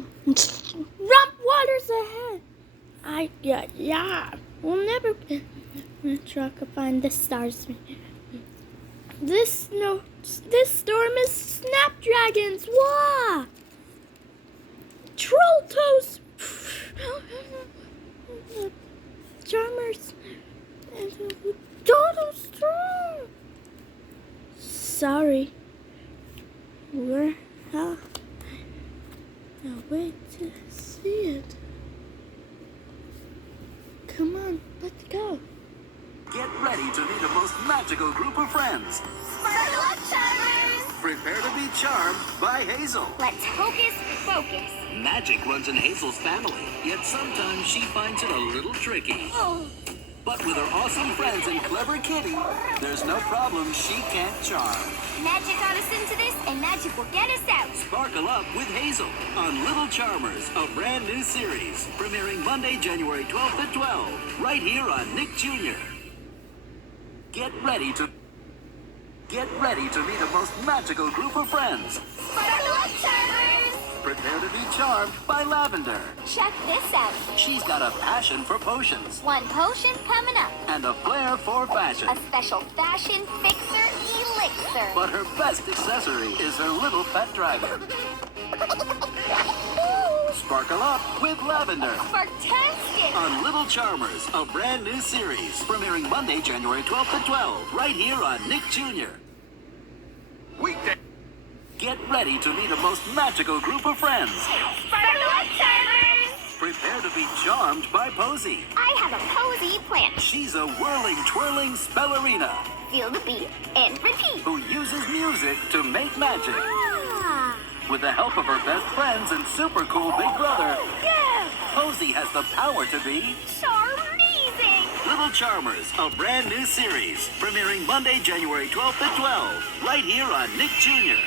Rump waters ahead. Yeah. We'll never try to find the stars. This storm is snapdragons. Wah! Troll toes. Charmers. Total storm. Sorry. I'll wait to see it. Come on, let's go. Get ready to meet a most magical group of friends. Buckle up, Charmers! Prepare to be charmed by Hazel. Let's hocus pocus. Magic runs in Hazel's family, yet sometimes she finds it a little tricky. Oh. But with her awesome friends and clever kitty, there's no problem she can't charm. Magic got us into this, and magic will get us out. Sparkle up with Hazel on Little Charmers, a brand new series, premiering Monday, January 12th at 12, right here on Nick Jr. Get ready to meet a most magical group of friends. Buckle up, Charmers! Prepare to be charmed by Lavender. Check this out. She's got a passion for potions One potion coming up. and a flair for fashion. A special fashion fixer elixir. But her best accessory is her little pet dragon. Sparkle up with Lavender Fantastic! on Little Charmers, a brand new series, premiering Monday, January 12th at 12, right here on Nick Jr. Weekday. Get ready to meet a most magical group of friends. Buckle up, Charmers! Prepare to be charmed by Posy. I have a posy plan. She's a whirling, twirling spellerina Feel the beat and repeat. who uses music to make magic. Ah! With the help of her best friends and super cool big brother, Yeah! Posy has the power to be Charmazing! Little Charmers, a brand new series, premiering Monday, January 12th at 12, right here on Nick Jr.